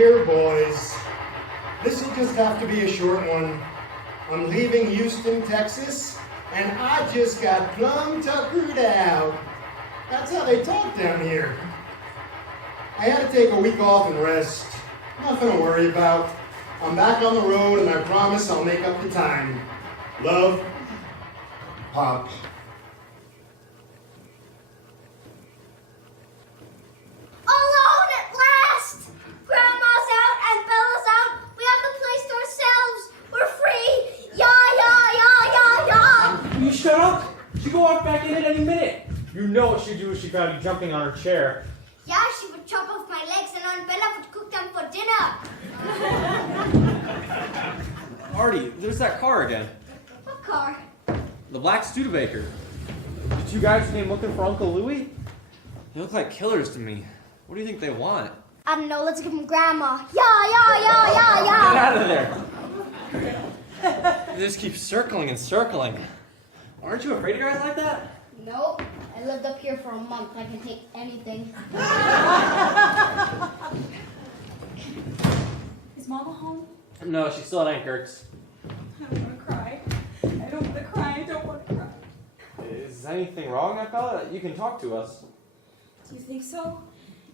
here, boys. This'll just have to be a short one. I'm leaving Houston, Texas, and I just got plumb tuckered out. That's how they talk down here. I had to take a week off and rest. Nothing to worry about. I'm back on the road, and I promise I'll make up the time. Love, Pop. Alone at last! Grandma's out and Bella's out. We have the place to ourselves. We're free. Yeah. Will you shut up? She'll go off back in at any minute. You know what she'd do if she found you jumping on her chair. Yeah, she would chop off my legs and Aunt Bella would cook them for dinner. Arty, there's that car again. What car? The black Studebaker. Did you guys came looking for Uncle Louie? They look like killers to me. What do you think they want? I don't know, let's give them Grandma. Yeah. Get out of there! They just keep circling and circling. Aren't you afraid of guys like that? Nope. I lived up here for a month. I can take anything. Is Mama home? No, she's still at Aunt Gert's. I don't want to cry. I don't want to cry. I don't want to cry. Is anything wrong, Aunt Bella? You can talk to us. Do you think so?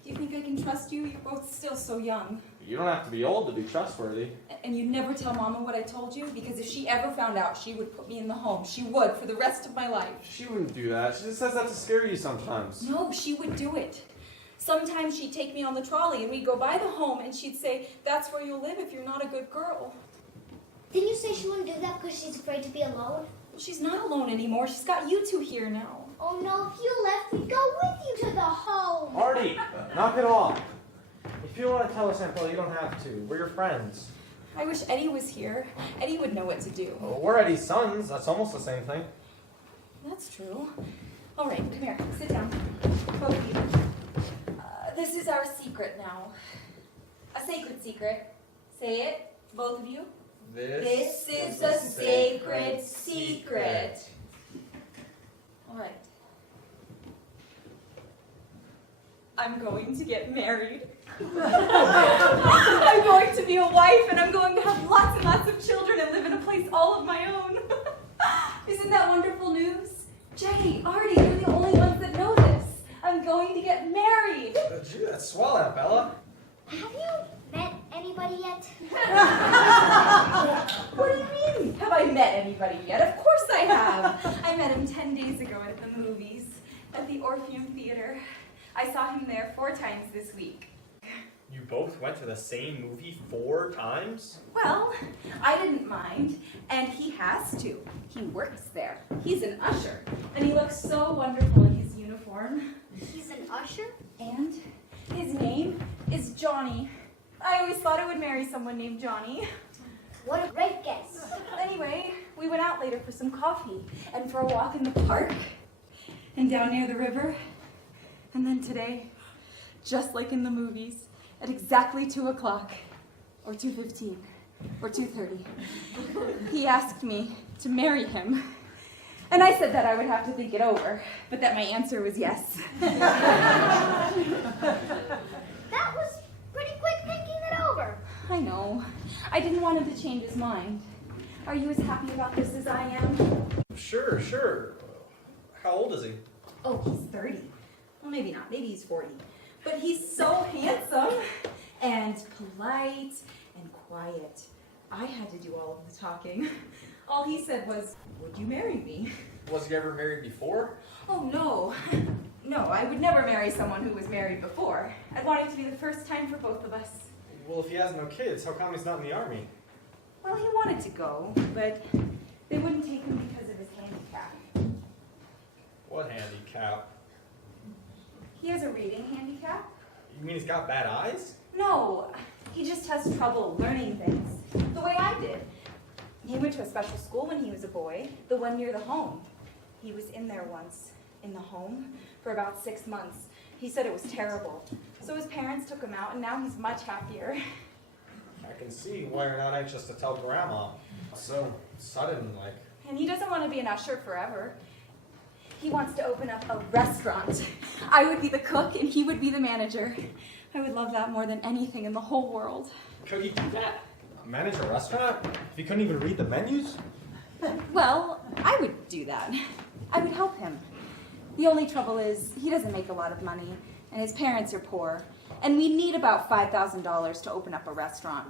Do you think I can trust you? You're both still so young. You don't have to be old to be trustworthy. And you'd never tell Mama what I told you? Because if she ever found out, she would put me in the home. She would, for the rest of my life. She wouldn't do that. She just says that to scare you sometimes. No, she would do it. Sometimes she'd take me on the trolley and we'd go by the home and she'd say, "That's where you'll live if you're not a good girl." Didn't you say she wouldn't do that because she's afraid to be alone? Well, she's not alone anymore. She's got you two here now. Oh no, if you left, we'd go with you to the home. Arty, knock it off. If you want to tell us, Aunt Bella, you don't have to. We're your friends. I wish Eddie was here. Eddie would know what to do. Well, we're Eddie's sons. That's almost the same thing. That's true. All right, come here. Sit down. Both of you. This is our secret now. A sacred secret. Say it, both of you. This is a sacred secret. All right. I'm going to get married. I'm going to be a wife, and I'm going to have lots and lots of children and live in a place all of my own. Isn't that wonderful news? Jay, Arty, you're the only ones that know this. I'm going to get married. Gee, that's swell, Aunt Bella. Have you met anybody yet? What do you mean? Have I met anybody yet? Of course I have. I met him 10 days ago at the movies, at the Orpheum Theater. I saw him there 4 times this week. You both went to the same movie 4 times? Well, I didn't mind, and he has to. He works there. He's an usher, and he looks so wonderful in his uniform. He's an usher? And his name is Johnny. I always thought I would marry someone named Johnny. What a great guess. Anyway, we went out later for some coffee, and for a walk in the park, and down near the river. And then today, just like in the movies, at exactly 2 o'clock, or 2:15, or 2:30, he asked me to marry him. And I said that I would have to think it over, but that my answer was yes. That was pretty quick thinking it over. I know. I didn't want him to change his mind. Are you as happy about this as I am? Sure. How old is he? Oh, he's 30. Well, maybe not. Maybe he's 40. But he's so handsome and polite and quiet. I had to do all of the talking. All he said was, "Would you marry me?" Was he ever married before? Oh, no. No, I would never marry someone who was married before. I'd want it to be the first time for both of us. Well, if he has no kids, how come he's not in the army? Well, he wanted to go, but they wouldn't take him because of his handicap. What handicap? He has a reading handicap. You mean he's got bad eyes? No, he just has trouble learning things, the way I did. He went to a special school when he was a boy, the one near the home. He was in there once, in the home, for about 6 months. He said it was terrible. So his parents took him out, and now he's much happier. I can see why you're not anxious to tell Grandma. So sudden, like. And he doesn't want to be an usher forever. He wants to open up a restaurant. I would be the cook and he would be the manager. I would love that more than anything in the whole world. Could he do that? Manage a restaurant? If he couldn't even read the menus? Well, I would do that. I would help him. The only trouble is he doesn't make a lot of money and his parents are poor. And we need about $5,000 to open up a restaurant.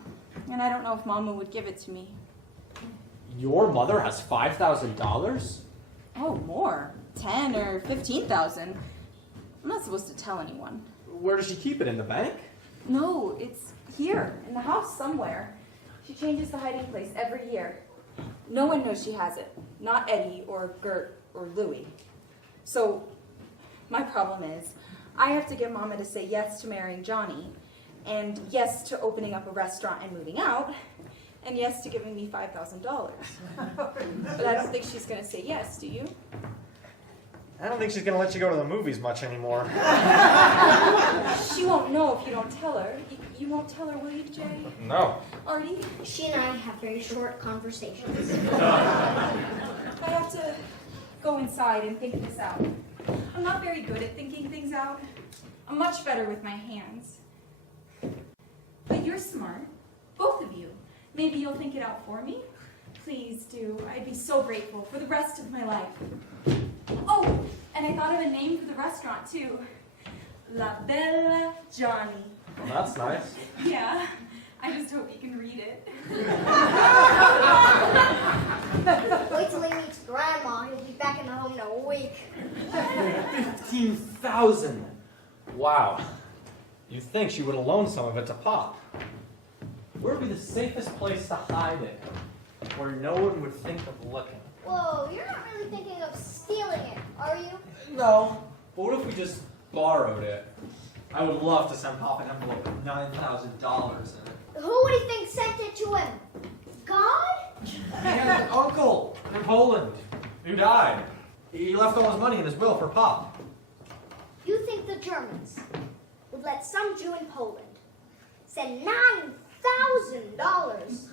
And I don't know if Mama would give it to me. Your mother has $5,000? Oh, more. 10 or 15,000. I'm not supposed to tell anyone. Where does she keep it? In the bank? No, it's here, in the house somewhere. She changes the hiding place every year. No one knows she has it. Not Eddie or Gert or Louie. So, my problem is, I have to get Mama to say yes to marrying Johnny, and yes to opening up a restaurant and moving out, and yes to giving me $5,000. But I don't think she's going to say yes, do you? I don't think she's gonna let you go to the movies much anymore. She won't know if you don't tell her. You won't tell her, will you, Jay? No. Arty? She and I have very short conversations. I have to go inside and think this out. I'm not very good at thinking things out. I'm much better with my hands. But you're smart, both of you. Maybe you'll think it out for me? Please do. I'd be so grateful for the rest of my life. Oh, and I thought of a name for the restaurant, too. La Bella Johnny. Well, that's nice. Yeah, I just hope you can read it. Wait till he meets Grandma. He'll be back in the home in a week. 15,000. Wow. You'd think she would have loaned some of it to Pop. Where would be the safest place to hide it? Where no one would think of looking? Whoa, you're not really thinking of stealing it, are you? No. But what if we just borrowed it? I would love to send Pop an envelope with $9,000 in it. Who would he think sent it to him? God? He had an uncle in Poland who died. He left all his money in his will for Pop. You think the Germans would let some Jew in Poland send $9,000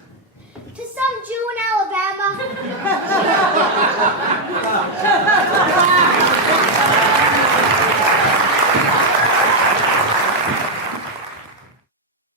to some Jew in Alabama?